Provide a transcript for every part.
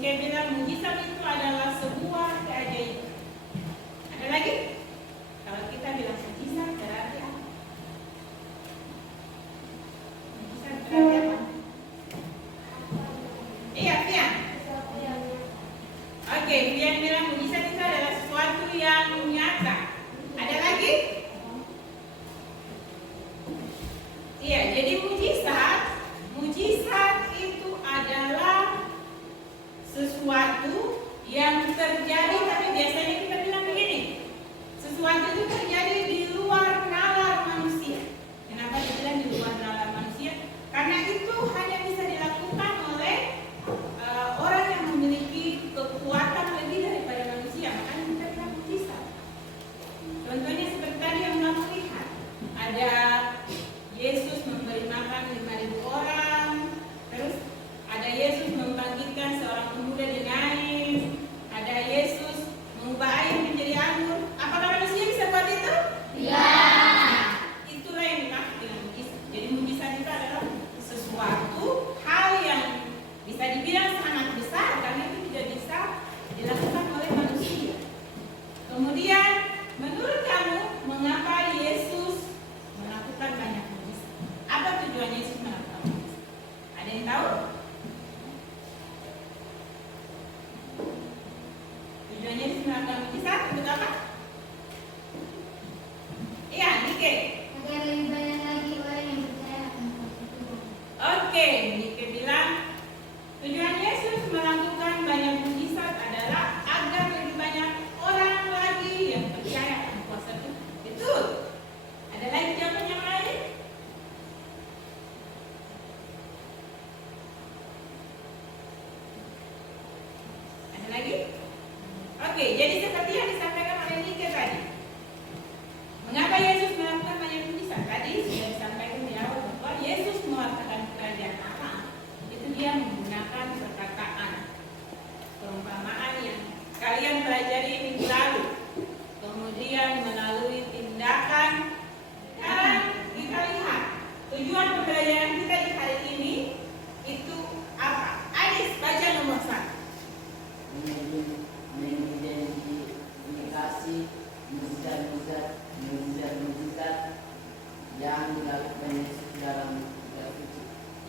Nike bilang mujizat itu adalah sebuah keajaiban. Ada lagi? Kalau kita bilang mujizat berarti apa? Mujizat berarti apa? Iya, Fian. Oke, Fian bilang mujizat itu adalah sesuatu yang nyata. Ada lagi? Iya, jadi mujizat itu adalah sesuatu yang terjadi, tapi biasanya kita bilang begini, sesuatu itu terjadi di luar nalar manusia. Kenapa dibilang di luar nalar manusia? Karena itu hanya bisa dilakukan oleh orang yang memiliki kekuatan lebih daripada manusia. Makanya kita bilang mujizat. Contohnya seperti tadi yang kamu lihat, ada Yesus memberi makan 5.000 orang, terus ada Yesus membangkitkan seorang pemuda di Nain, ada Yesus mengubah air menjadi anggur. Apakah manusia bisa buat itu? Ya. Itulah yang dimaksud dengan mujizat. Jadi mujizat itu adalah sesuatu hal yang bisa dibilang sangat besar karena itu tidak bisa dilakukan oleh manusia. Kemudian, menurut kamu mengapa Yesus melakukan banyak mujizat? Apa tujuan Yesus melakukan mujizat? Ada yang tahu? Tujuan Yesus melakukan mujizat untuk apa? Iya, Nike. Agar lebih banyak lagi orang yang percaya akan Tuhan. Oke, Nike bilang tujuan Yesus melakukan banyak mujizat adalah agar lebih banyak orang lagi yang percaya akan kuasa Tuhan. Betul. Ada lagi jawaban yang lain? Ada lagi? Oke, jadi seperti yang disampaikan oleh Nike tadi. Mengapa Yesus melakukan banyak mujizat? Tadi sudah disampaikan di awal bahwa Yesus mewakilkan kerajaan Allah. Itu dia menggunakan perkataan, perumpamaan yang kalian pelajari minggu lalu. Kemudian melalui tindakan, dan kita lihat tujuan pembelajaran kita di hari ini itu apa? Adis, baca nomor 1. Mengidentifikasi mujizat yang dilakukan Yesus dalam kitab suci.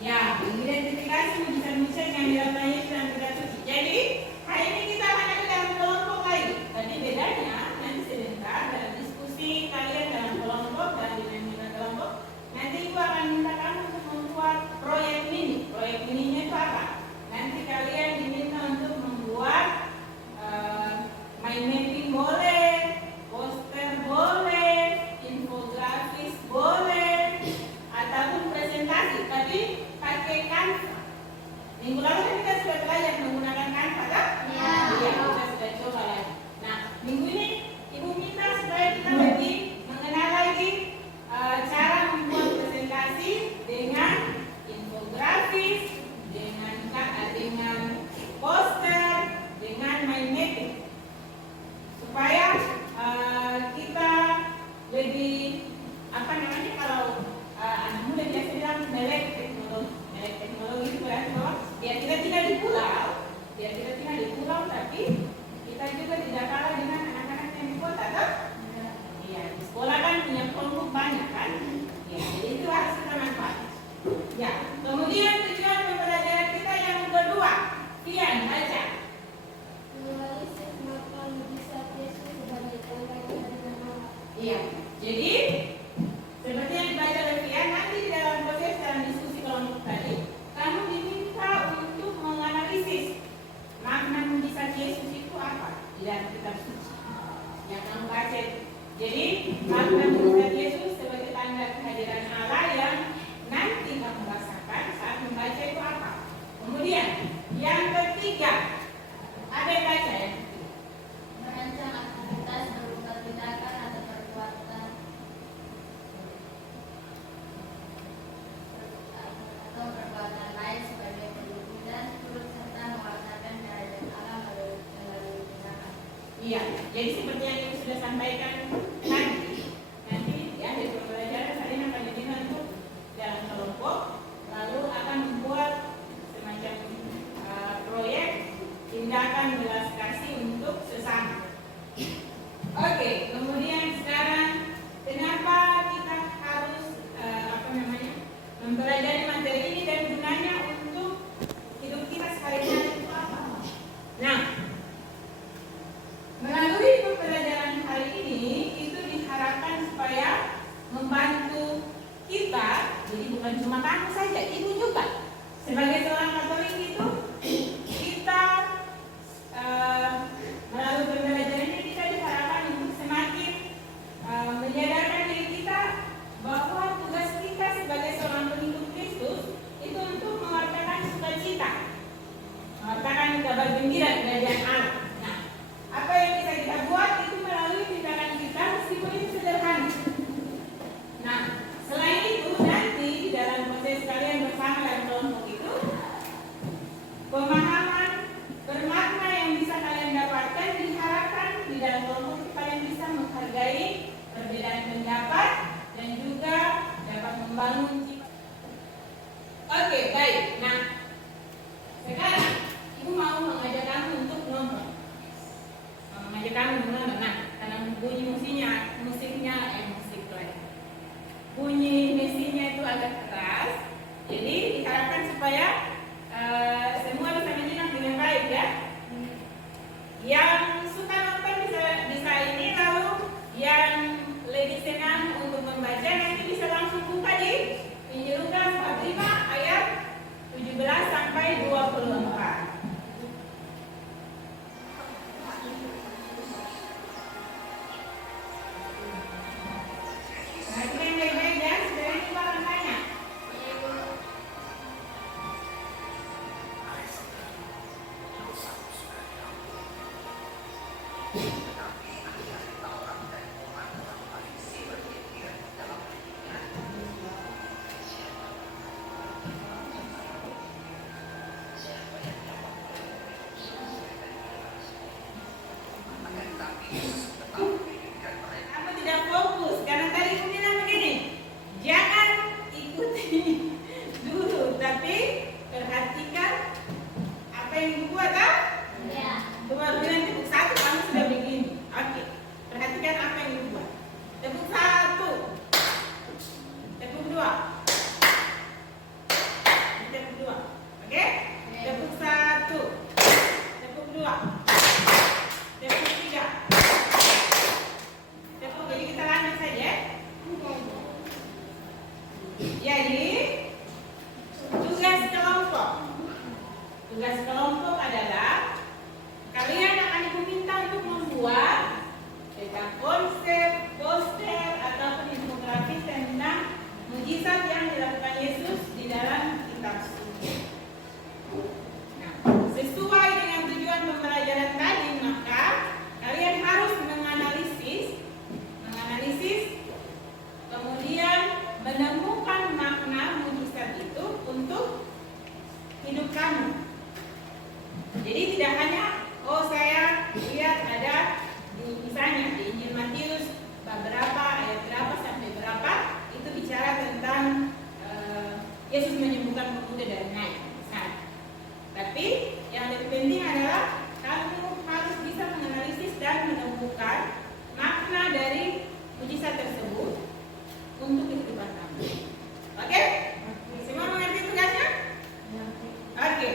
Ya, mengidentifikasi mujizat-mujizat yang dilakukan Yesus dalam kitab suci. Jadi, hari ini kita akan ada dalam kelompok lagi. Tapi bedanya, nanti sebentar dalam diskusi kalian dalam kelompok dan dinamika kelompok, nanti Ibu akan minta kamu untuk membuat proyek mini. Proyek mininya itu apa? Nanti kalian diminta untuk membuat mind mapping boleh, poster boleh, infografis boleh, ataupun presentasi, tapi pakai Canva. Minggu lalu kan kita sudah belajar menggunakan Canva, kan? Ya. Iya, kita sudah coba lagi. Nah, minggu ini Ibu minta supaya kita lebih mengenal lagi cara membuat presentasi dengan infografis, dengan poster, dengan mind mapping, supaya kita lebih kalau anak muda biasa bilang melek teknologi itu berarti bahwa biar kita tinggal di pulau, tapi kita juga tidak kalah dengan anak-anak yang di kota, kan? Iya, di sekolah kan punya kelompok banyak, kan? Ya, jadi itu harus kita manfaatkan. Ya, kemudian tujuan pembelajaran kita yang kedua, Fian, baca. Yesus melakukan mujizat Yesus sebagai tanda kebenaran Allah. Iya, jadi seperti yang dibaca oleh Fian, nanti di dalam proses dalam diskusi kelompok tadi, kamu diminta untuk menganalisis makna mujizat Yesus itu apa di dalam kitab suci yang kamu baca. Jadi makna mujizat Yesus sebagai tanda kehadiran Allah yang nanti kamu rasakan saat membaca itu apa. Kemudian yang ketiga, ada yang baca ya? Merancang aktivitas berupa tindakan atau perbuatan lain sebagai pendukung dan turut serta mewartakan kerajaan Allah melalui tindakan. Iya, jadi seperti yang Ibu sudah sampaikan nanti ya di pembelajaran kalian akan diminta untuk dalam kelompok, lalu akan membuat semacam proyek menyediakan belas kasih untuk sesama. Oke, kemudian sekarang kenapa kita harus mempelajari materi ini dan gunanya untuk hidup kita sehari-hari itu apa? Nah, melalui pembelajaran hari ini itu diharapkan supaya membantu kita, jadi bukan cuma kamu saja, ibu juga. Sebagai seorang Katolik itu kita melalui pembelajaran ini kita diharapkan untuk semakin menyadarkan diri kita bahwa tugas kita sebagai seorang pengikut Kristus itu untuk mewartakan sukacita, mewartakan kabar gembira kerajaan Allah. Nah, apa yang bisa kita buat itu melalui tindakan kita meskipun itu sederhana. Nah, selain itu nanti di dalam proses kalian bersama dalam kelompok itu pemahaman bermakna yang bisa kalian dapatkan diharapkan di dalam kelompok itu kalian bisa menghargai perbedaan pendapat dan juga dapat membangun jiwa. Oke, baik. Nah, sekarang ibu mau mengajak kamu untuk nonton. Mengajak kamu menonton. Nah, karena bunyi bunyi mesinnya itu agak keras, jadi diharapkan supaya semua bisa menyimak dengan baik ya. Yang suka nonton bisa ini, lalu yang lebih senang untuk membaca nanti bisa langsung buka di Injil Lukas bab 5 ayat 17 sampai 24. Tugas kelompok adalah kalian akan diminta untuk membuat tentang konsep, poster ataupun infografis tentang mujizat yang dilakukan Yesus di dalam kitab suci. Nah, sesuai dengan tujuan pembelajaran tadi, maka kalian harus menganalisis, kemudian menemukan makna mujizat itu untuk hidup kamu. Jadi tidak hanya saya lihat ada misalnya di Injil Matius bab berapa, ayat berapa sampai berapa itu bicara tentang Yesus menyembuhkan pemuda dari naik. Tapi yang lebih penting adalah kamu harus bisa menganalisis dan menemukan makna dari mujizat tersebut untuk kehidupan kamu. Oke? Semua mengerti tugasnya? Oke.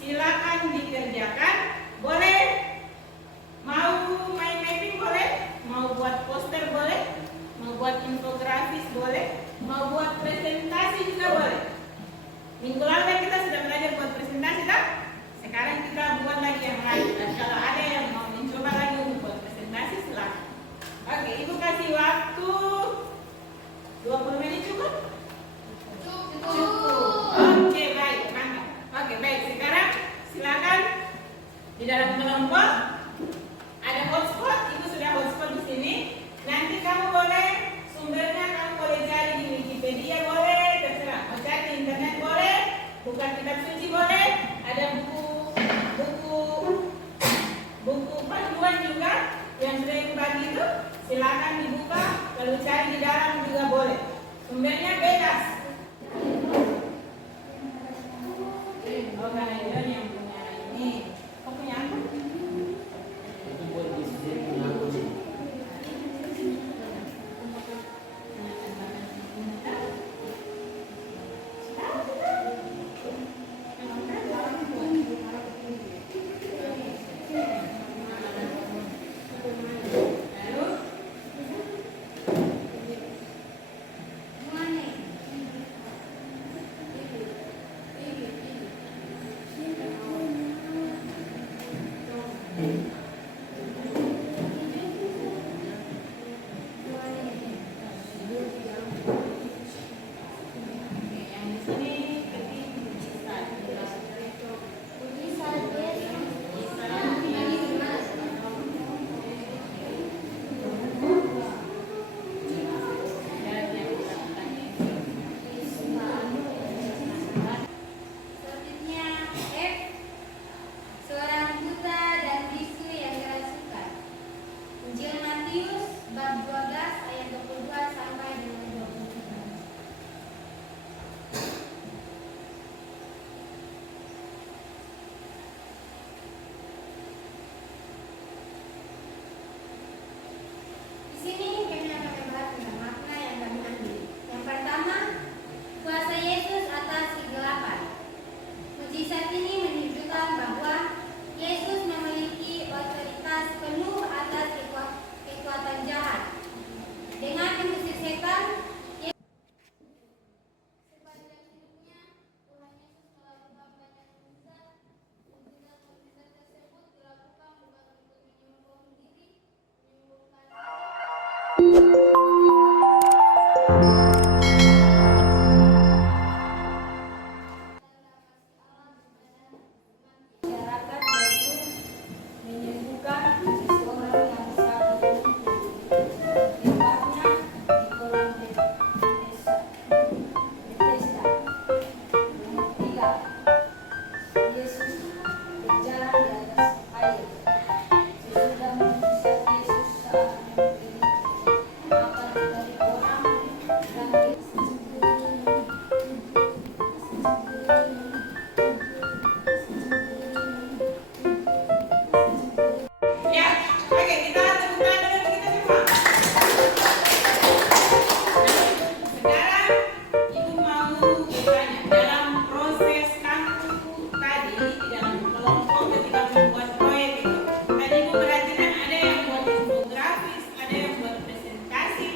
Silakan dikerjakan. Boleh mau main mapping boleh, mau buat poster boleh, mau buat infografis boleh, mau buat presentasi juga boleh. Minggu lalu kan kita sudah belajar buat presentasi kan? Sekarang kita buat lagi yang lain. Dan kalau ada yang mau mencoba lagi untuk buat presentasi silakan. Oke, ibu kasih waktu 20 menit cukup? Cukup. Oke, baik, mantap. Oke, baik. Sekarang silakan di dalam kelompok ada hotspot. Ibu sudah hotspot di sini. Nanti kamu boleh sumbernya kamu boleh cari di Wikipedia boleh, terserah. Mau cari di internet boleh, buka kitab suci boleh. Ada buku panduan juga yang sudah ibu bagi itu. Silakan dibuka, lalu cari di dalam juga boleh. Sumbernya bebas. Oh, kalian yang punya ini, kok punya apa? Yang di sini ketik mujizat. Mujizat Yesus. Selanjutnya F. Seorang buta dan bisu yang kerasukan. Injil Matius bab 12 ayat 22 sampai dengan 23. Di sini kami akan membahas tentang makna yang kami ambil. Yang pertama, kuasa Yesus atas kegelapan. Mujizat ini menunjukkan bahwa Yesus memiliki otoritas penuh atas kekuatan jahat. Dengan mengusir setan, sepanjang hidupnya Tuhan Yesus melakukan banyak mujizat. Mujizat tersebut dilakukan bukan untuk menyembuhkan diri, menyembuhkan masyarakat, yaitu menyembuhkan seseorang yang sakit lumpuh. Tempatnya di kolam Bethesda. Nomor 3, Yesus berjalan di atas air. Sesudah mujizat Yesus saat memberi makan dari orang bangkit. Ya, oke, kita tepuk tangan dulu kita semua. Sekarang Ibu mau bertanya, dalam proses kamu tadi di dalam kelompok ketika membuat proyek itu, tadi Ibu perhatikan ada yang buat infografis, ada yang buat presentasi,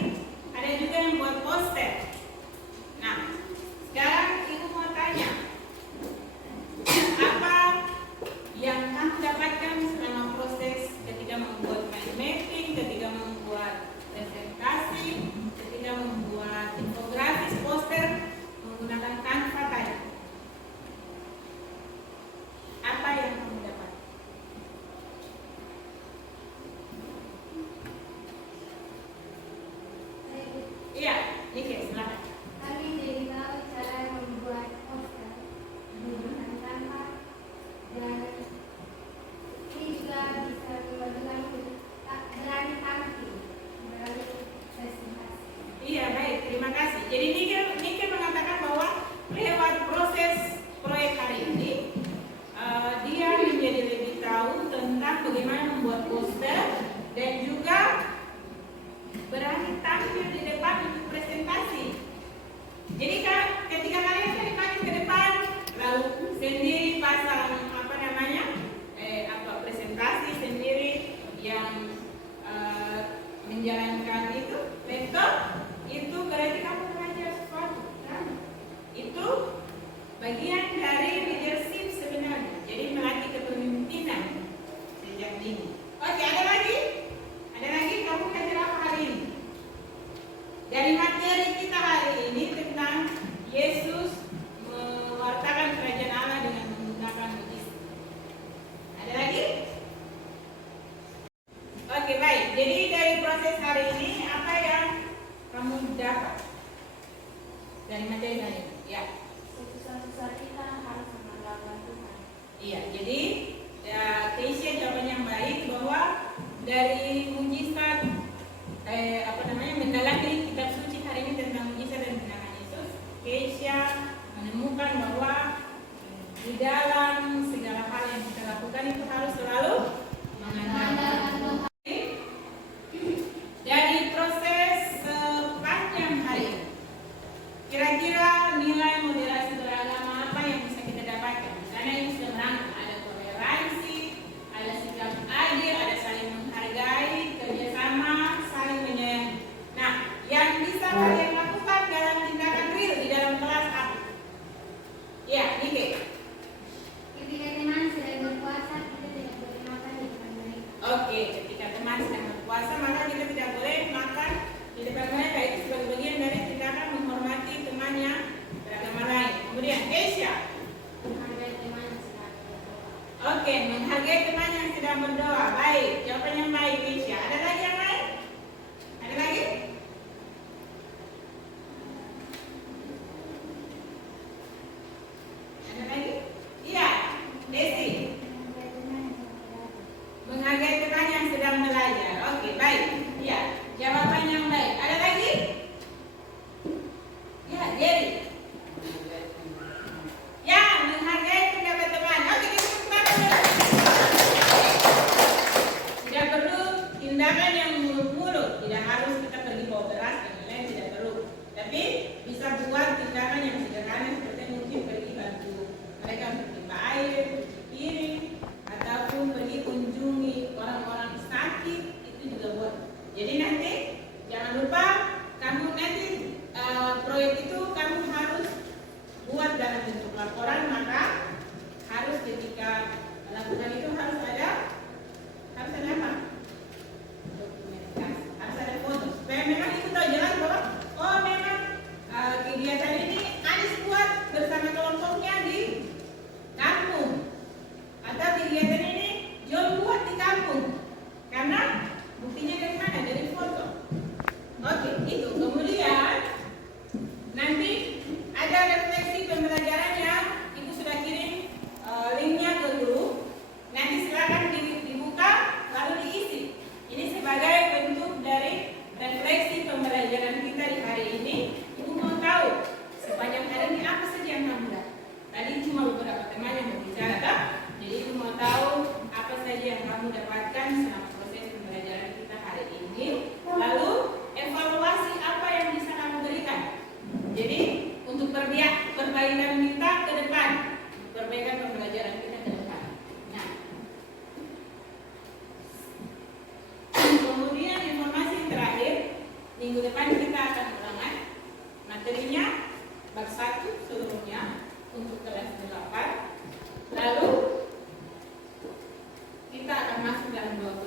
ada juga yang buat poster. Nah, sekarang Ibu mau tanya, apa yang kamu dapatkan selama proses ketika membuat mind mapping, ketika membuat presentasi, ketika membuat infografis, poster menggunakan Canva tadi? Apa yang kamu dapat? Iya, Nike, silakan. Kami jadi tahu cara membuat poster menggunakan Canva, dan ini juga bisa membantu kami berani tampil melalui presentasi. Iya, baik, terima kasih. Jadi Nike mengatakan bahwa lewat proses proyek hari ini, dia menjadi lebih tahu tentang bagaimana membuat poster dan juga berani tampil di depan untuk presentasi. Jadi ketika kalian tadi maju ke depan, lalu sendiri pasang presentasi sendiri yang menjalankan itu laptop, itu berarti kamu belajar sesuatu, kan? Itu bagian dari leadership sebenarnya. Jadi melatih kepemimpinan sejak dini. Oke, ada lagi? Ada lagi kamu belajar apa hari ini? Dari materi kita hari ini tentang Yesus mewartakan kerajaan Allah dengan menggunakan mujizat. Ada lagi? Oke, baik. Jadi dari proses hari ini apa yang kamu dapat dari materi hari ini? Ya. Satu-satu kita harus mengandalkan Tuhan. Iya. Jadi Keisha jawaban yang baik bahwa dari mujizat mendalami kitab suci hari ini tentang mujizat dan tindakan Yesus, Keisha menemukan bahwa di dalam segala hal yang kita lakukan itu harus selalu mengandalkan Tuhan. Dari proses sepanjang hari ini, kira-kira nilai moderasi beragama apa yang bisa kita dapatkan? Misalnya ini sudah merangkum, ada toleransi, ada Oke, ketika teman sedang berpuasa maka kita tidak boleh makan di depan mereka. Itu sebagai bagian dari tindakan menghormati teman yang beragama lain. Kemudian Keisha. Menghargai teman yang sedang berdoa. Oke, menghargai teman yang sedang berdoa. Baik, jawaban yang baik Keisha. Ada lagi yang lain? Ada lagi? Ada lagi? Iya, Desi. Menghargai teman yang sedang belajar. Oke, baik. Ya, jawaban yang baik. Ada lagi? Ya, Jerry. Ya, menghargai pendapat teman. Oke, kita sepakat. Tidak perlu tindakan yang muluk-muluk. Tidak harus kita pergi bawa beras dan lain-lain, tidak perlu. Tapi bisa buat tindakan yang sederhana seperti mungkin pergi bantu mereka untuk timba air, cuci piring, ataupun pergi kunjungi orang-orang sakit, itu juga buat. Jadi nanti jangan lupa kamu nanti proyek itu kamu harus buat dalam bentuk laporan, maka harus ketika melakukan itu harus ada apa? Dokumentasi, harus ada foto supaya memang itu tahu jelas bahwa oh memang kegiatan ini Anis buat bersama kelompoknya di kampung, atau kegiatan ini John buat di kampung, karena buktinya dari mana? Dari foto. Oke, itu. Kemudian nanti ada refleksi pembelajaran yang Ibu sudah kirim linknya ke grup. Nanti silakan dibuka lalu diisi. Ini sebagai bentuk dari refleksi pembelajaran kita di hari ini. Ibu mau tahu sepanjang hari ini apa saja yang kamu dapat. Tadi cuma beberapa teman yang berbicara, kan? Jadi Ibu mau tahu apa saja yang kamu dapatkan selama proses pembelajaran kita hari ini. Lalu evaluasi apa yang bisa kamu berikan. Jadi untuk perbaikan kita ke depan, perbaikan pembelajaran kita ke depan. Nah, kemudian informasi terakhir, minggu depan kita akan ulangan materinya bab 1 seluruhnya untuk kelas 8. Lalu kita akan masuk dalam 2